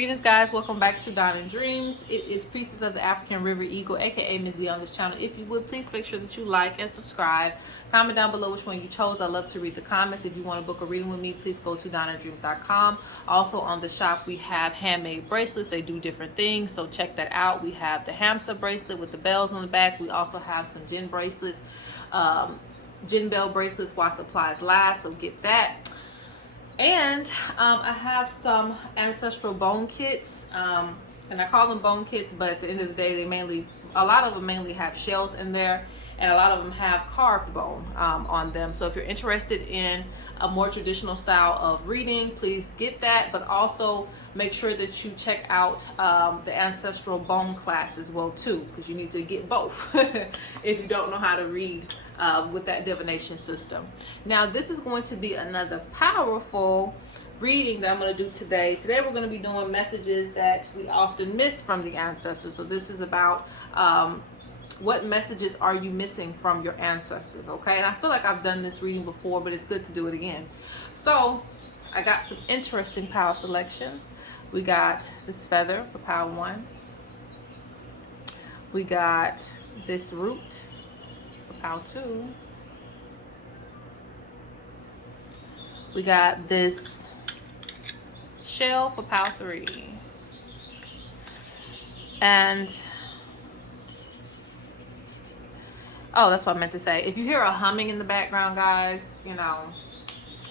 Greetings, guys. Welcome back to Dawn and Dreams. It is Priestess of the African River Eagle, aka Ms.Z on this channel. If you would, please make sure that you like and subscribe. Comment down below which one you chose. I love to read the comments. If you want to book a reading with me, please go to dawnanddreams.com. Also on the shop, we have handmade bracelets. They do different things, so check that out. We have the hamster bracelet with the bells on the back. We also have some gin bracelets, gin bell bracelets while supplies last, so get that. And I have some ancestral bone kits, and I call them bone kits, but at the end of the day, a lot of them mainly have shells in there, and a lot of them have carved bone on them. So if you're interested in a more traditional style of reading, please get that, but also make sure that you check out the ancestral bone class as well too, because you need to get both if you don't know how to read with that divination system. Now this is going to be another powerful reading that I'm going to do today. Today we're going to be doing messages that we often miss from the ancestors. So this is about what messages are you missing from your ancestors, okay? And I feel like I've done this reading before, but it's good to do it again. So I got some interesting power selections. We got this feather for power 1. We got this root for power 2. We got this shell for power 3. And oh, that's what I meant to say. If you hear a humming in the background, guys, you know,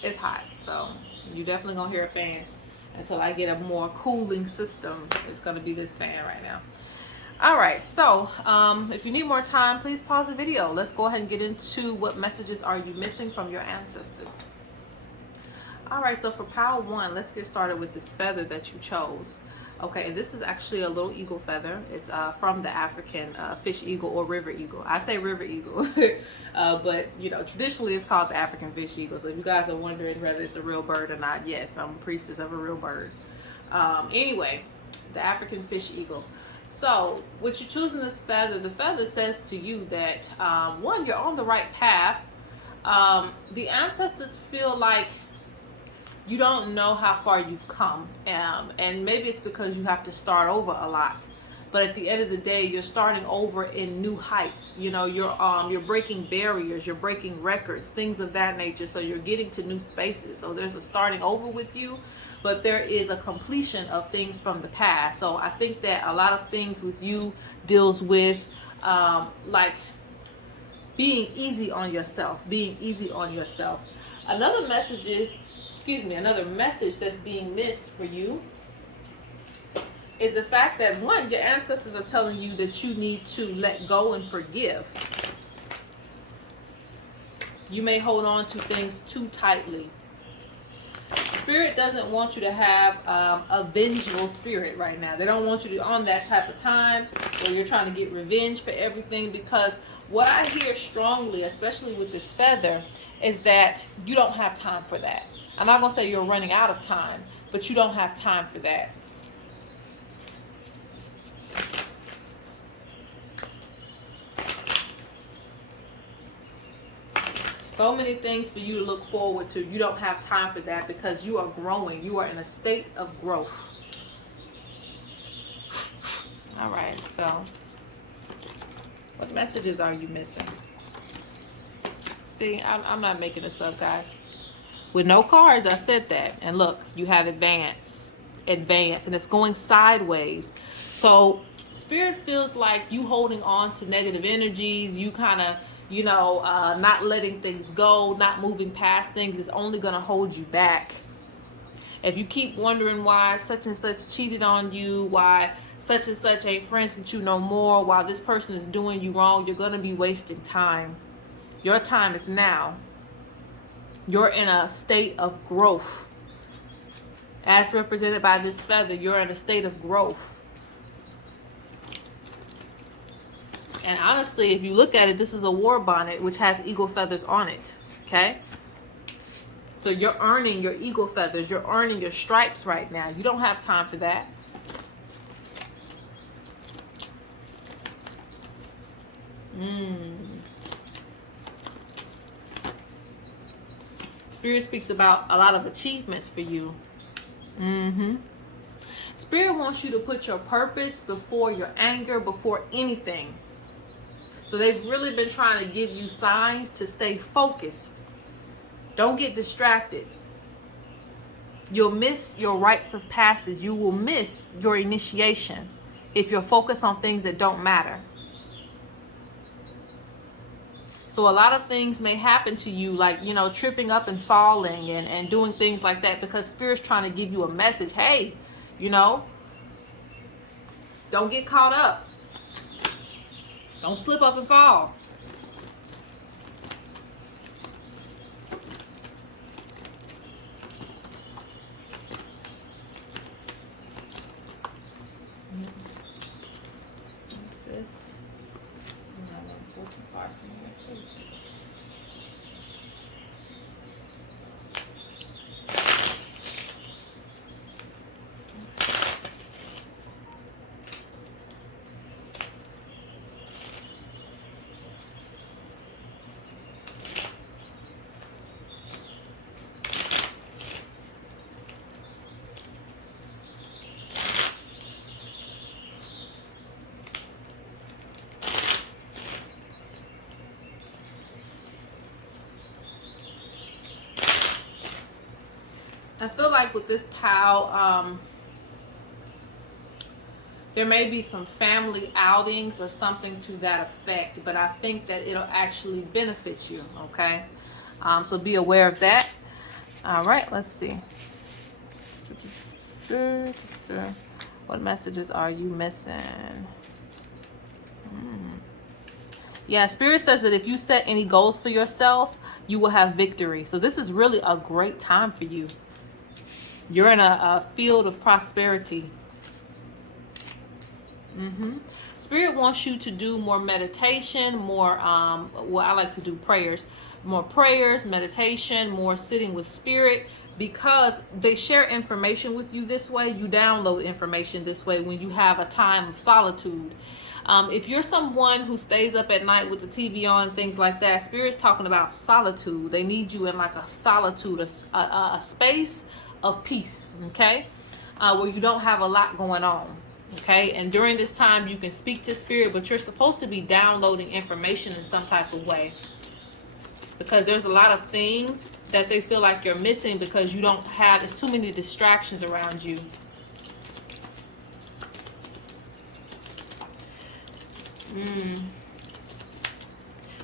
it's hot. So you definitely gonna hear a fan until I get a more cooling system. It's gonna be this fan right now. All right, so if you need more time, please pause the video. Let's go ahead and get into what messages are you missing from your ancestors. All right, so for power 1, let's get started with this feather that you chose. Okay, and this is actually a little eagle feather. It's from the African fish eagle or river eagle. I say river eagle, but you know, traditionally it's called the African fish eagle. So if you guys are wondering whether it's a real bird or not, yes, I'm a priestess of a real bird. Anyway, the African fish eagle. So what you're choosing this feather, the feather says to you that one, you're on the right path. The ancestors feel like you don't know how far you've come, and maybe it's because you have to start over a lot, but at the end of the day, you're starting over in new heights. You know, you're breaking barriers, you're breaking records, things of that nature. So you're getting to new spaces. So there's a starting over with you, but there is a completion of things from the past. So I think that a lot of things with you deals with like being easy on yourself, Another message is, another message that's being missed for you is the fact that one, your ancestors are telling you that you need to let go and forgive. You may hold on to things too tightly. Spirit doesn't want you to have a vengeful spirit right now. They don't want you to on that type of time where you're trying to get revenge for everything, because what I hear strongly, especially with this feather, is that you don't have time for that. I'm not going to say you're running out of time, but you don't have time for that. So many things for you to look forward to. You don't have time for that because you are growing. You are in a state of growth. All right, so what messages are you missing? See, I'm not making this up, guys. With no cards, I said that. And look, you have advance, and it's going sideways. So Spirit feels like you holding on to negative energies. You kind of, you know, not letting things go, not moving past things is only going to hold you back. If you keep wondering why such and such cheated on you, why such and such ain't friends with you no more, while this person is doing you wrong, you're going to be wasting time. Your time is now. You're in a state of growth. As represented by this feather, you're in a state of growth. And honestly, if you look at it, this is a war bonnet which has eagle feathers on it. Okay? So you're earning your eagle feathers. You're earning your stripes right now. You don't have time for that. Spirit speaks about a lot of achievements for you. Spirit wants you to put your purpose before your anger, before anything. So they've really been trying to give you signs to stay focused. Don't get distracted. You'll miss your rites of passage. You will miss your initiation if you're focused on things that don't matter. So a lot of things may happen to you, like, you know, tripping up and falling and doing things like that, because Spirit's trying to give you a message. Hey, you know, don't get caught up. Don't slip up and fall. This. I feel like with this pile, there may be some family outings or something to that effect, but I think that it'll actually benefit you, okay? So be aware of that. All right, let's see. What messages are you missing? Yeah, Spirit says that if you set any goals for yourself, you will have victory. So this is really a great time for you. You're in a field of prosperity. Spirit wants you to do more meditation, more, well, I like to do prayers. More prayers, meditation, more sitting with Spirit, because they share information with you this way. You download information this way when you have a time of solitude. If you're someone who stays up at night with the TV on and things like that, Spirit's talking about solitude. They need you in like a solitude, a space of peace, okay? Where you don't have a lot going on, okay? And during this time, you can speak to Spirit, but you're supposed to be downloading information in some type of way, because there's a lot of things that they feel like you're missing because you don't have, there's too many distractions around you.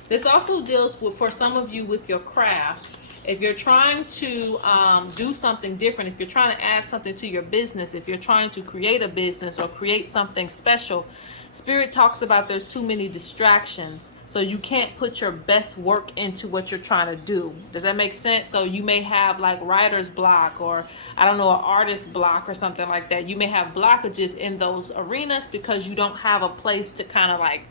This also deals with, for some of you, with your craft. If you're trying to do something different, if you're trying to add something to your business, if you're trying to create a business or create something special, Spirit talks about there's too many distractions. So you can't put your best work into what you're trying to do. Does that make sense? So you may have like writer's block, or I don't know, an artist block or something like that. You may have blockages in those arenas because you don't have a place to kind of like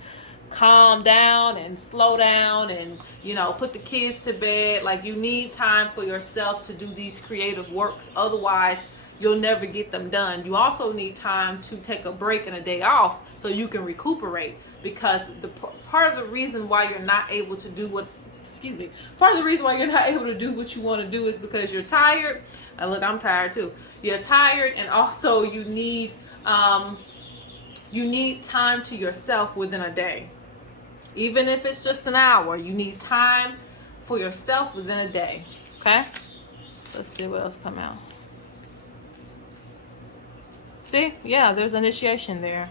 calm down and slow down and, you know, put the kids to bed. Like, you need time for yourself to do these creative works. Otherwise, you'll never get them done. You also need time to take a break and a day off so you can recuperate, because the part of the reason why you're not able to do what, part of the reason why you're not able to do what you want to do is because you're tired. Look, I'm tired too. You're tired, and also you need time to yourself within a day. Even if it's just an hour, you need time for yourself within a day. Okay? Let's see what else come out. See? Yeah, there's initiation there.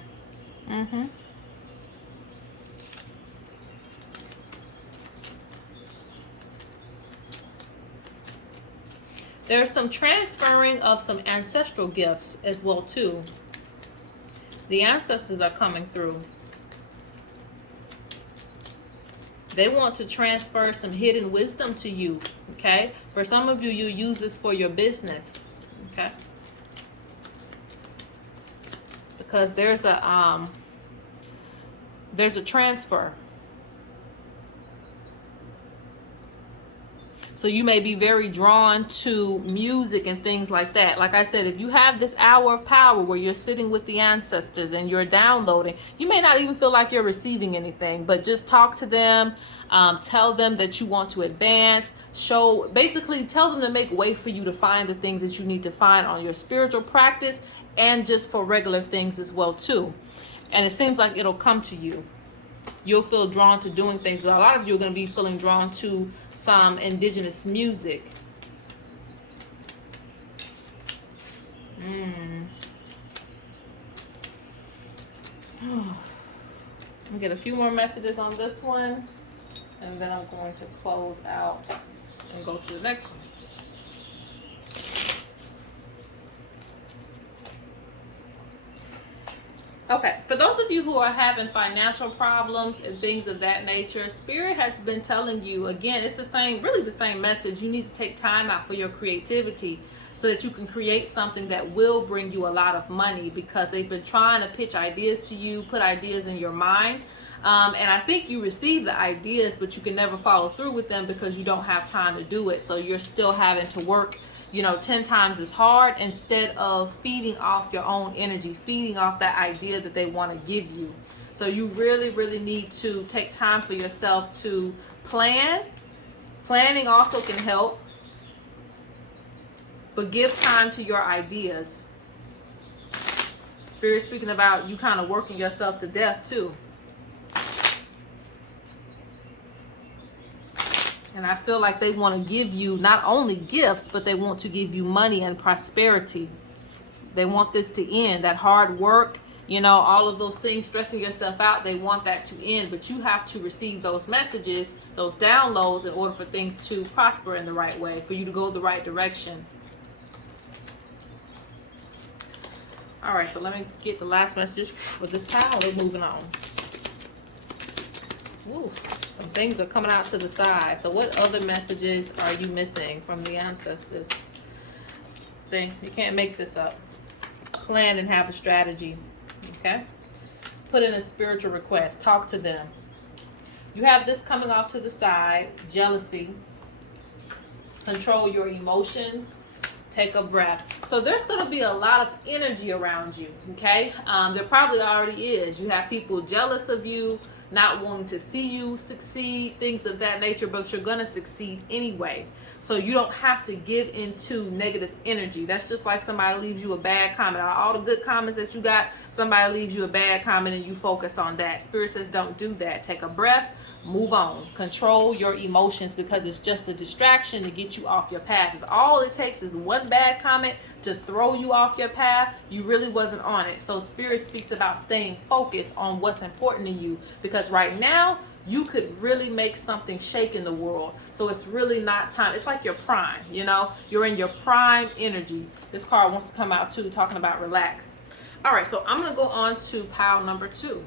There's some transferring of some ancestral gifts as well too. The ancestors are coming through. They want to transfer some hidden wisdom to you, okay? For some of you, you use this for your business, okay? Because there's a transfer. So you may be very drawn to music and things like that. Like I said, if you have this hour of power where you're sitting with the ancestors and you're downloading, you may not even feel like you're receiving anything, but just talk to them. Tell them that you want to advance. Basically tell them to make way for you to find the things that you need to find on your spiritual practice and just for regular things as well too. And it seems like it'll come to you. You'll feel drawn to doing things. But a lot of you are going to be feeling drawn to some indigenous music. I'll get a few more messages on this one, and then I'm going to close out and go to the next one. Okay, for those of you who are having financial problems and things of that nature, Spirit has been telling you, again, it's the same, really the same message. You need to take time out for your creativity so that you can create something that will bring you a lot of money, because they've been trying to pitch ideas to you, put ideas in your mind. And I think you receive the ideas, but you can never follow through with them because you don't have time to do it. So you're still having to work 10 times as hard instead of feeding off your own energy, feeding off that idea that they want to give you. So you really, really need to take time for yourself to plan. Planning also can help, but give time to your ideas. Spirit speaking about you kind of working yourself to death too. And I feel like they want to give you not only gifts, but they want to give you money and prosperity. They want this to end. That hard work, all of those things, stressing yourself out, they want that to end. But you have to receive those messages, those downloads, in order for things to prosper in the right way, for you to go the right direction. All right, so let me get the last messages with this pile. We're moving on. Ooh. Some things are coming out to the side. So what other messages are you missing from the ancestors? See, you can't make this up. Plan and have a strategy. Okay? Put in a spiritual request. Talk to them. You have this coming off to the side. Jealousy. Control your emotions. Take a breath. So there's going to be a lot of energy around you. Okay? There probably already is. You have people jealous of you, not wanting to see you succeed, things of that nature, but you're going to succeed anyway. So you don't have to give into negative energy. That's just like somebody leaves you a bad comment. All the good comments that you got, somebody leaves you a bad comment and you focus on that. Spirit says don't do that. Take a breath, move on. Control your emotions, because it's just a distraction to get you off your path. If all it takes is one bad comment to throw you off your path, you really wasn't on it. So Spirit speaks about staying focused on what's important to you, because right now you could really make something shake in the world. So it's really not time. It's like your prime, you're in your prime energy. This card wants to come out too, talking about relax. All right, so I'm going to go on to pile number 2.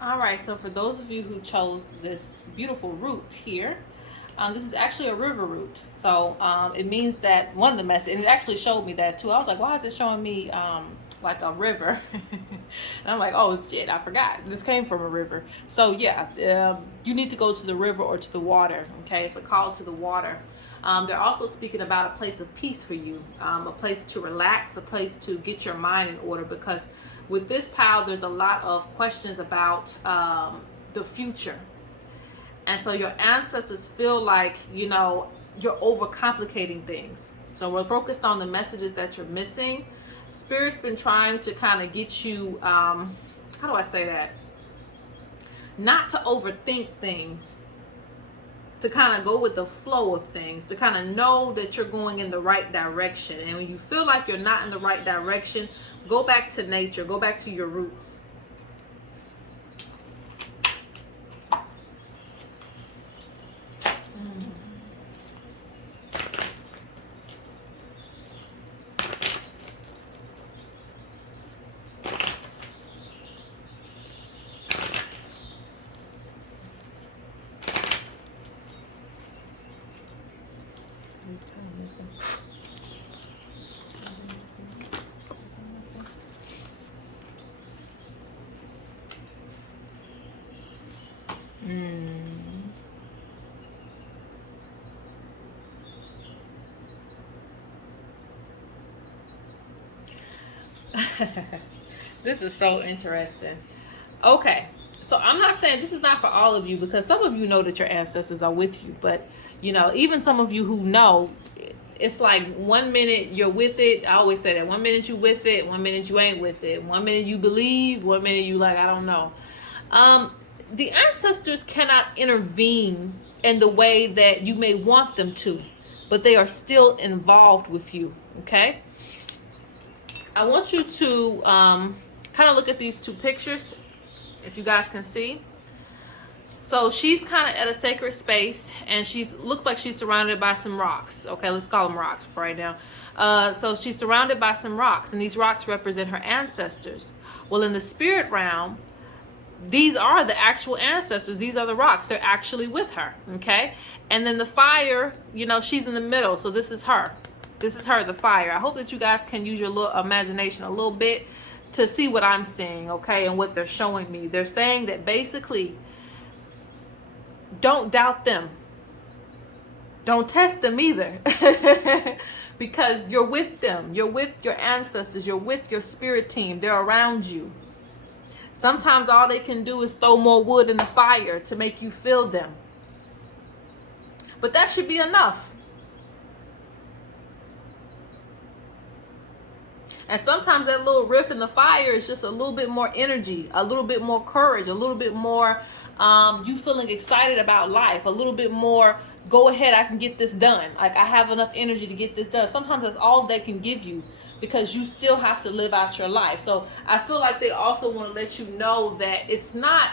All right, so for those of you who chose this beautiful root here, this is actually a river root. So it means that one of the messages, and it actually showed me that too. I was like, why is it showing me like a river? And I'm like, oh shit, I forgot. This came from a river. So yeah, you need to go to the river or to the water. Okay, it's a call to the water. They're also speaking about a place of peace for you, a place to relax, a place to get your mind in order, because with this pile, there's a lot of questions about the future. And so your ancestors feel like, you're overcomplicating things. So we're focused on the messages that you're missing. Spirit's been trying to kind of get you, how do I say that? Not to overthink things, to kind of go with the flow of things, to kind of know that you're going in the right direction. And when you feel like you're not in the right direction, go back to nature, go back to your roots. This is so interesting. Okay, So I'm not saying this is not for all of you, because some of you know that your ancestors are with you, but you know, even some of you who know, it's like 1 minute you're with it. I always say that 1 minute you with it, 1 minute you ain't with it. 1 minute you believe, 1 minute you like, I don't know. The ancestors cannot intervene in the way that you may want them to, but they are still involved with you. Okay, I want you to kind of look at these two pictures, if you guys can see. So she's kind of at a sacred space, and she's looks like she's surrounded by some rocks. Okay, let's call them rocks for right now. So she's surrounded by some rocks, and these rocks represent her ancestors. Well, in the spirit realm, these are the actual ancestors. These are the rocks. They're actually with her. Okay, and then the fire, you know, she's in the middle. So this is her. This is her, the fire. I hope that you guys can use your little imagination a little bit to see what I'm seeing, okay, and what they're showing me. They're saying that basically, don't doubt them. Don't test them either. Because you're with them. You're with your ancestors. You're with your spirit team. They're around you. Sometimes all they can do is throw more wood in the fire to make you feel them. But that should be enough. And sometimes that little rift in the fire is just a little bit more energy, a little bit more courage, a little bit more you feeling excited about life, a little bit more, go ahead, I can get this done. Like, I have enough energy to get this done. Sometimes that's all they can give you, because you still have to live out your life. So I feel like they also want to let you know that it's not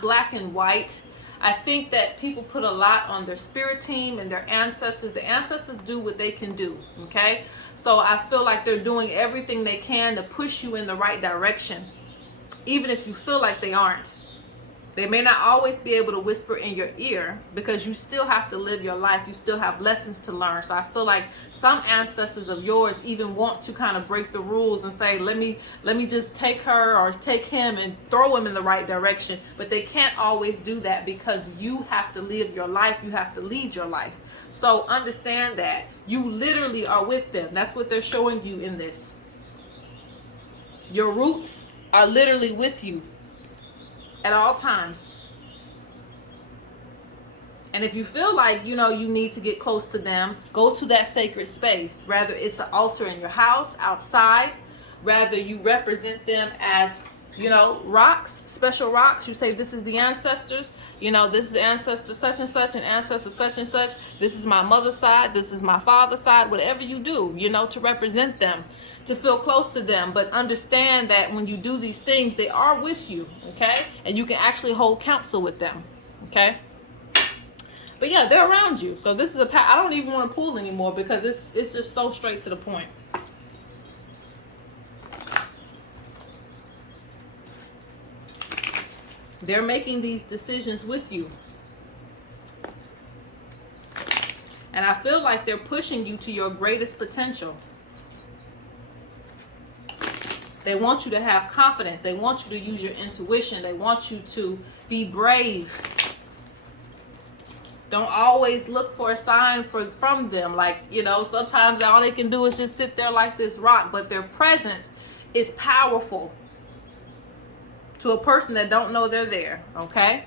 black and white. I think that people put a lot on their spirit team and their ancestors. The ancestors do what they can do, okay? So I feel like they're doing everything they can to push you in the right direction, even if you feel like they aren't. They may not always be able to whisper in your ear, because you still have to live your life. You still have lessons to learn. So I feel like some ancestors of yours even want to kind of break the rules and say, let me just take her or take him and throw him in the right direction. But they can't always do that, because you have to live your life. You have to lead your life. So understand that you literally are with them. That's what they're showing you in this. Your roots are literally with you at all times. And if you feel like, you know, you need to get close to them, go to that sacred space. Rather it's an altar in your house, outside. Rather you represent them as, you know, rocks, special rocks. You say, this is the ancestors. You know, this is ancestor such and such and ancestor such and such. This is my mother's side. This is my father's side. Whatever you do, you know, to represent them, to feel close to them. But understand that when you do these things, they are with you, okay? And you can actually hold counsel with them, okay? But yeah, they're around you. So this is I don't even want to pull anymore, because it's just so straight to the point. They're making these decisions with you. And I feel like they're pushing you to your greatest potential. They want you to have confidence. They want you to use your intuition. They want you to be brave. Don't always look for a sign from them. Like, you know, sometimes all they can do is just sit there like this rock. But their presence is powerful to a person that don't know they're there, okay?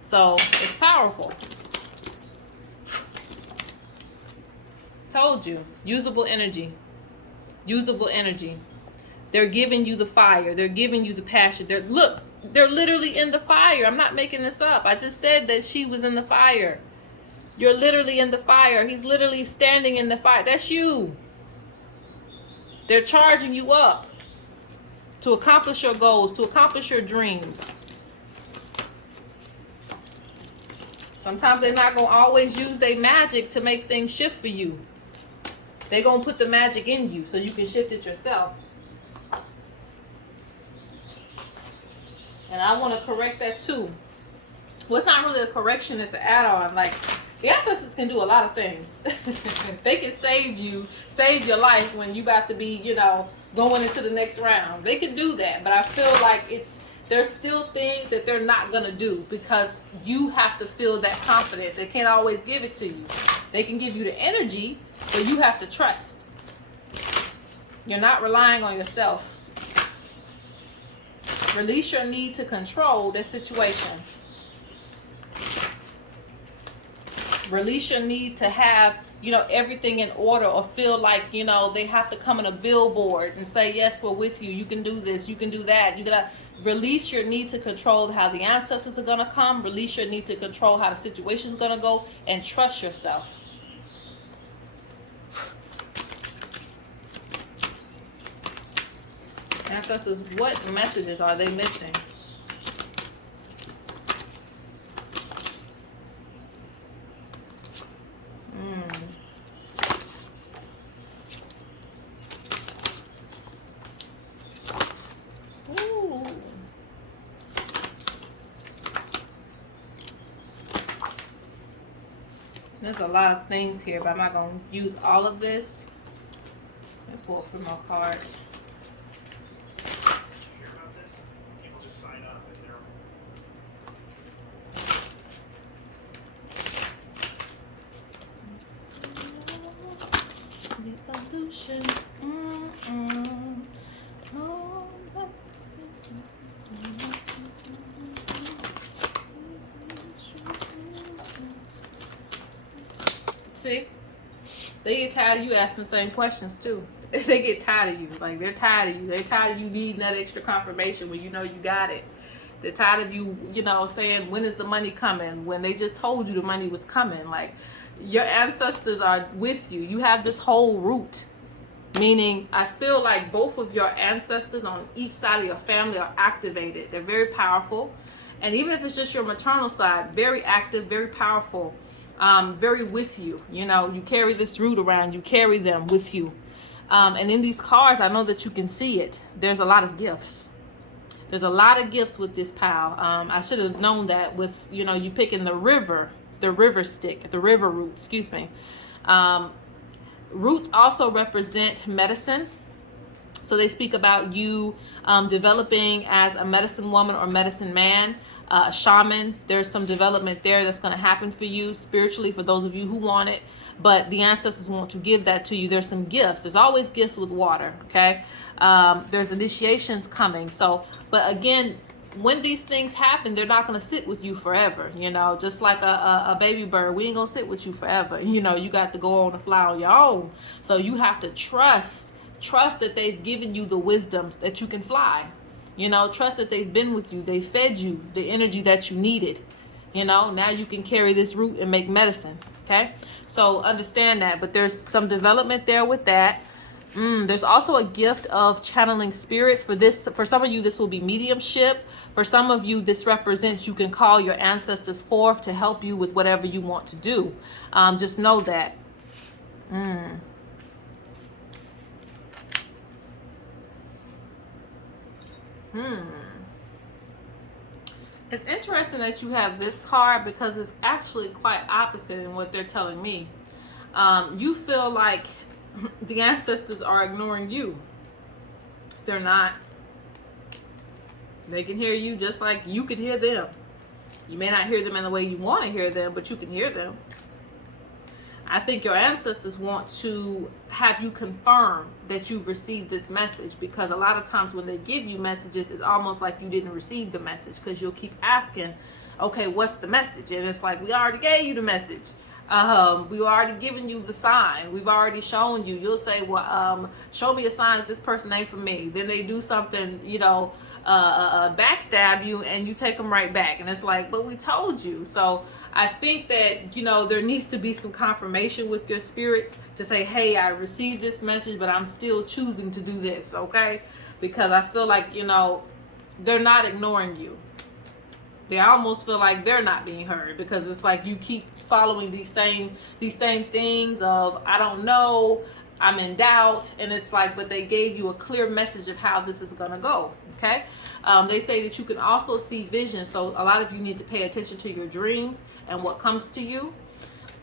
So it's powerful. Told you, usable energy. Usable energy. They're giving you the fire. They're giving you the passion. They're literally in the fire. I'm not making this up. I just said that she was in the fire. You're literally in the fire. He's literally standing in the fire. That's you. They're charging you up to accomplish your goals, to accomplish your dreams. Sometimes they're not going to always use their magic to make things shift for you. They're going to put the magic in you so you can shift it yourself. And I want to correct that too. Well, it's not really a correction, it's an add-on. Like, the ancestors can do a lot of things. They can save your life when you about to be, you know, going into the next round. They can do that, but I feel like there's still things that they're not going to do, because you have to feel that confidence. They can't always give it to you. They can give you the energy, but you have to trust. You're not relying on yourself. Release your need to control the situation. Release your need to have, you know, everything in order, or feel like, you know, they have to come in a billboard and say, yes, we're with you. You can do this. You can do that. You gotta release your need to control how the ancestors are gonna come. Release your need to control how the situation is gonna go, and trust yourself. Ancestors, what messages are they missing? Ooh. There's a lot of things here, but I'm not going to use all of this. And pull for more cards. See, they get tired of you asking the same questions too. They get tired of you. Like, they're tired of you. They're tired of you needing that extra confirmation when you know you got it. They're tired of you, you know, saying, when is the money coming? When they just told you the money was coming. Like, your ancestors are with you. You have this whole root. Meaning, I feel like both of your ancestors on each side of your family are activated. They're very powerful. And even if it's just your maternal side, very active, very powerful, very with you. You know, you carry this root around. You carry them with you. And in these cards, I know that you can see it. There's a lot of gifts. There's a lot of gifts with this pile. I should have known that with, you know, you picking the river stick, the river root, excuse me. Roots also represent medicine. So they speak about you developing as a medicine woman or medicine man, a shaman. There's some development there that's going to happen for you spiritually, for those of you who want it. But the ancestors want to give that to you. There's some gifts. There's always gifts with water, okay? There's initiations coming. So, but again, when these things happen, they're not going to sit with you forever, you know, just like a baby bird. We ain't going to sit with you forever. You know, you got to go on and fly on your own. So you have to trust that they've given you the wisdoms that you can fly. You know, trust that they've been with you. They fed you the energy that you needed. You know, now you can carry this root and make medicine. Okay, so understand that. But there's some development there with that. There's also a gift of channeling spirits. For some of you, this will be mediumship. For some of you, this represents you can call your ancestors forth to help you with whatever you want to do. Just know that. It's interesting that you have this card, because it's actually quite opposite in what they're telling me. You feel like the ancestors are ignoring you. They're not. They can hear you just like you can hear them. You may not hear them in the way you want to hear them, but you can hear them. I think your ancestors want to have you confirm that you've received this message, because a lot of times when they give you messages, it's almost like you didn't receive the message, because you'll keep asking, okay, what's the message? And it's like, we already gave you the message. We've already given you the sign. We've already shown you. You'll say, well, show me a sign that this person ain't for me. Then they do something, you know, backstab you, and you take them right back. And it's like, but we told you. So I think that, you know, there needs to be some confirmation with your spirits to say, hey, I received this message, but I'm still choosing to do this, okay? Because I feel like, you know, they're not ignoring you. They almost feel like they're not being heard, because it's like you keep following these same things of, I don't know, I'm in doubt, and it's like, but they gave you a clear message of how this is going to go, okay? They say that you can also see vision, so a lot of you need to pay attention to your dreams and what comes to you.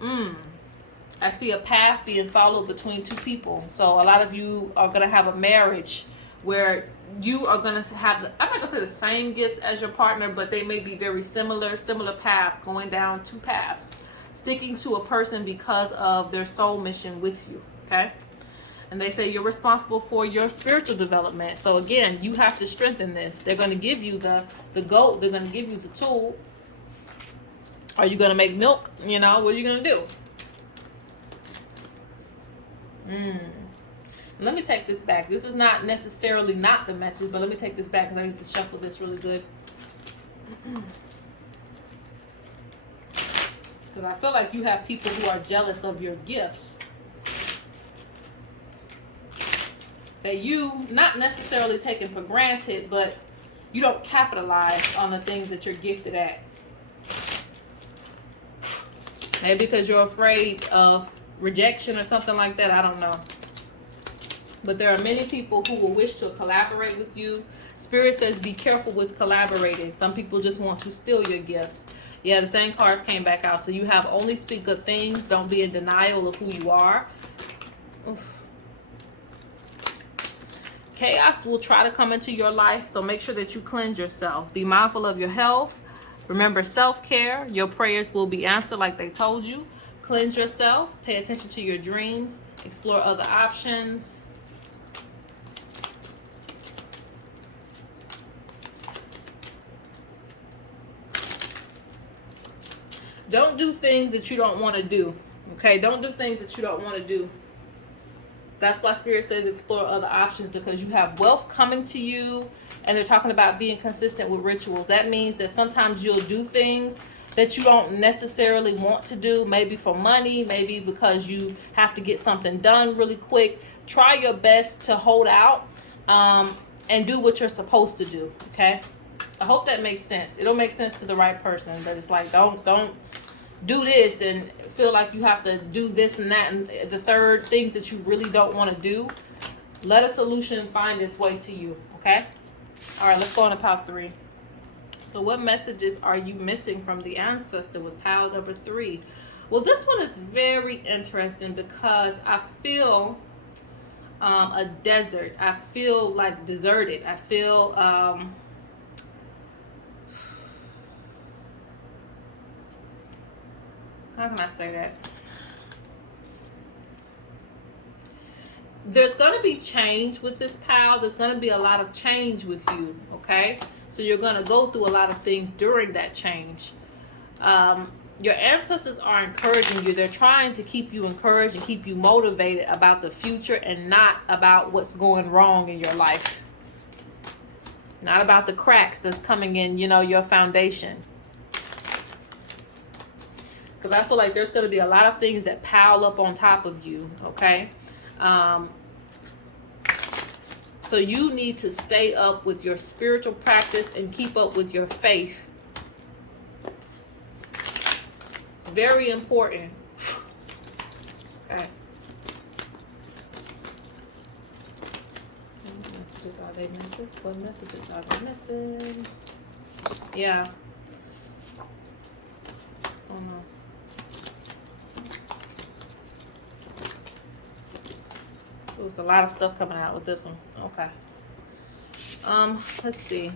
I see a path being followed between two people, so a lot of you are going to have a marriage where you are going to have, I'm not going to say the same gifts as your partner, but they may be very similar paths, going down two paths, sticking to a person because of their soul mission with you, okay? And they say you're responsible for your spiritual development. So again, you have to strengthen this. They're going to give you the goat. They're going to give you the tool. Are you going to make milk? You know, what are you going to do? Let me take this back. This is not necessarily not the message, but let me take this back because I need to shuffle this really good. Because I feel like you have people who are jealous of your gifts. That you not necessarily taken for granted, but you don't capitalize on the things that you're gifted at. Maybe because you're afraid of rejection or something like that. I don't know. But there are many people who will wish to collaborate with you. Spirit says be careful with collaborating. Some people just want to steal your gifts. Yeah, the same cards came back out. So you have only speak good things. Don't be in denial of who you are. Oof. Chaos will try to come into your life. So make sure that you cleanse yourself. Be mindful of your health. Remember self-care. Your prayers will be answered like they told you. Cleanse yourself. Pay attention to your dreams. Explore other options. Don't do things that you don't want to do. Okay? Don't do things that you don't want to do. That's why Spirit says explore other options, because you have wealth coming to you, and they're talking about being consistent with rituals. That means that sometimes you'll do things that you don't necessarily want to do, maybe for money, maybe because you have to get something done really quick. Try your best to hold out and do what you're supposed to do, okay? I hope that makes sense. It'll make sense to the right person, but it's like don't do this and feel like you have to do this and that and the third, things that you really don't want to do. Let a solution find its way to you, okay? All right, let's go on to pile 3. So what messages are you missing from the ancestor with pile number 3? Well, this one is very interesting because I feel a desert. I feel like deserted. I feel how can I say that? There's going to be change with this pile. There's going to be a lot of change with you, okay? So you're going to go through a lot of things during that change. Your ancestors are encouraging you. They're trying to keep you encouraged and keep you motivated about the future and not about what's going wrong in your life. Not about the cracks that's coming in, you know, your foundation. Because I feel like there's going to be a lot of things that pile up on top of you, okay? So you need to stay up with your spiritual practice and keep up with your faith. It's very important. Okay. What messages are they missing? What messages are they missing? Yeah. Oh no. There's a lot of stuff coming out with this one. Okay. Let's see.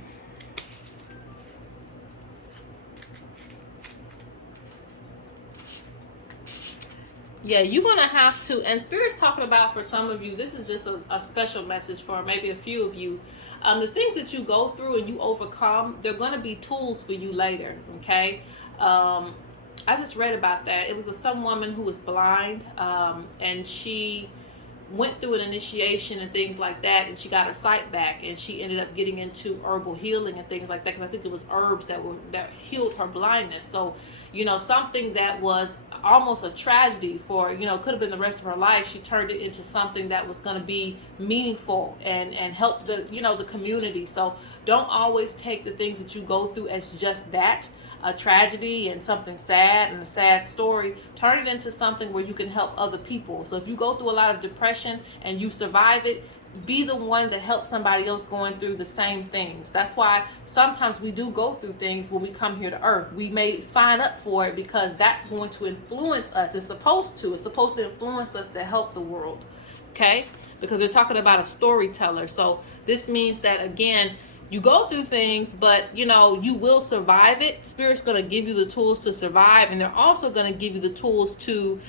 Yeah, you're going to have to, and Spirit's talking about for some of you, this is just a special message for maybe a few of you. The things that you go through and you overcome, they're going to be tools for you later, okay? I just read about that. It was some woman who was blind, and she went through an initiation and things like that, and she got her sight back, and she ended up getting into herbal healing and things like that, because I think it was herbs that healed her blindness. So, you know, something that was almost a tragedy for, you know, could have been the rest of her life, she turned it into something that was going to be meaningful and help the, you know, the community. So don't always take the things that you go through as just that, a tragedy and something sad and a sad story. Turn it into something where you can help other people. So if you go through a lot of depression and you survive it, be the one that helps somebody else going through the same things. That's why sometimes we do go through things when we come here to earth. We may sign up for it because that's going to influence us. It's supposed to influence us to help the world, okay? Because we're talking about a storyteller. So this means that, again, you go through things, but, you know, you will survive it. Spirit's going to give you the tools to survive, and they're also going to give you the tools to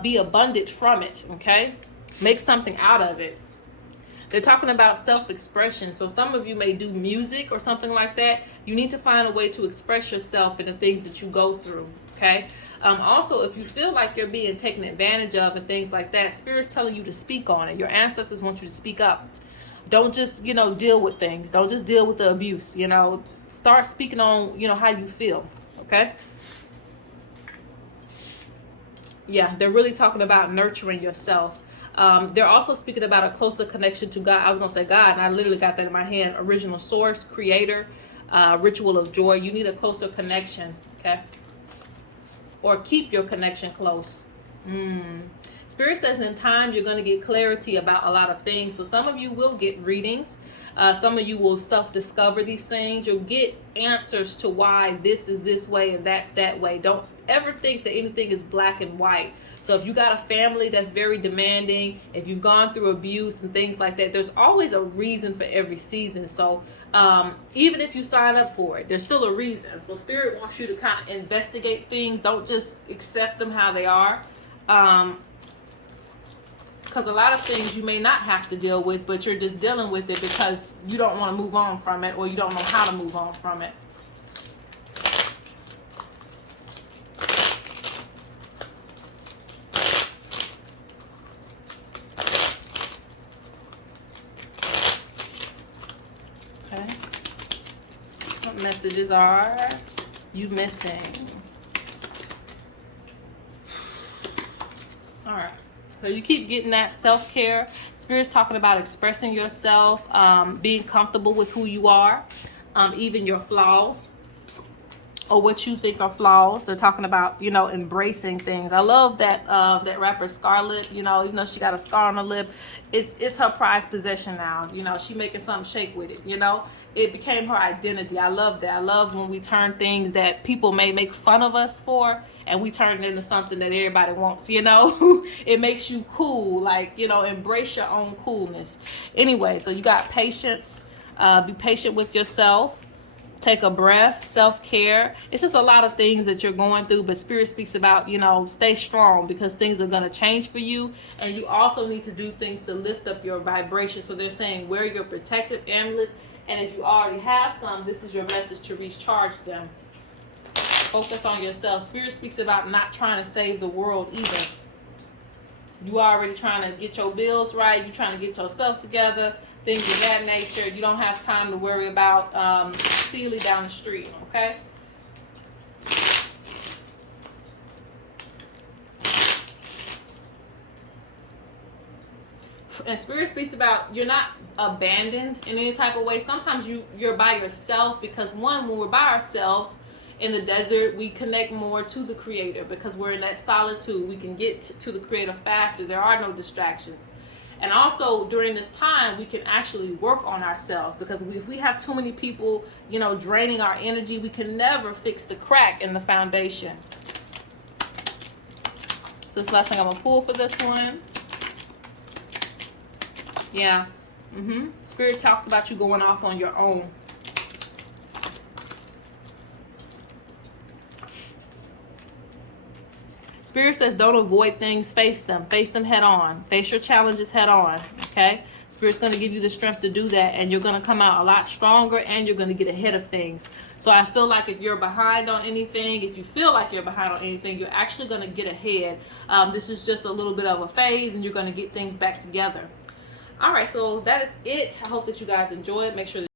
be abundant from it, okay? Make something out of it. They're talking about self-expression. So some of you may do music or something like that. You need to find a way to express yourself in the things that you go through, okay? Also, if you feel like you're being taken advantage of and things like that, Spirit's telling you to speak on it. Your ancestors want you to speak up. Don't just, deal with things. Don't just deal with the abuse, Start speaking on, how you feel, okay? Yeah, they're really talking about nurturing yourself. They're also speaking about a closer connection to God. I was going to say God, and I literally got that in my hand. Original source, creator, ritual of joy. You need a closer connection, okay? Or keep your connection close. Spirit says in time, you're going to get clarity about a lot of things. So some of you will get readings. Some of you will self-discover these things. You'll get answers to why this is this way and that's that way. Don't ever think that anything is black and white. So if you got a family that's very demanding, if you've gone through abuse and things like that, there's always a reason for every season. So even if you sign up for it, there's still a reason. So Spirit wants you to kind of investigate things. Don't just accept them how they are. Because a lot of things you may not have to deal with, but you're just dealing with it because you don't want to move on from it, or you don't know how to move on from it. Okay. What messages are you missing? All right. So you keep getting that self-care. Spirit's talking about expressing yourself, being comfortable with who you are, even your flaws or what you think are flaws. They're talking about, embracing things. I love that that rapper Scarlett, even though she got a scar on her lip, it's her prized possession now. She making something shake with it, It became her identity. I love that. I love when we turn things that people may make fun of us for, and we turn it into something that everybody wants, It makes you cool, embrace your own coolness. Anyway, so you got patience. Be patient with yourself. Take a breath, self-care. It's just a lot of things that you're going through, but Spirit speaks about, stay strong because things are going to change for you. And you also need to do things to lift up your vibration. So they're saying wear your protective amulets. And if you already have some, this is your message to recharge them. Focus on yourself. Spirit speaks about not trying to save the world either. You already trying to get your bills right. You're trying to get yourself together. Things of that nature. You don't have time to worry about Sealy down the street, okay? And Spirit speaks about you're not abandoned in any type of way. Sometimes you're by yourself because when we're by ourselves in the desert, we connect more to the Creator because we're in that solitude. We can get to the Creator faster. There are no distractions. And also during this time, we can actually work on ourselves because if we have too many people, draining our energy, we can never fix the crack in the foundation. So this last thing I'm going to pull for this one. Yeah. Spirit talks about you going off on your own. Spirit says don't avoid things, face them. Face them head on. Face your challenges head on, okay? Spirit's going to give you the strength to do that, and you're going to come out a lot stronger, and you're going to get ahead of things. So I feel like if you're behind on anything, if you feel like you're behind on anything, you're actually going to get ahead. This is just a little bit of a phase, and you're going to get things back together. All right, so that is it. I hope that you guys enjoy it. Make sure that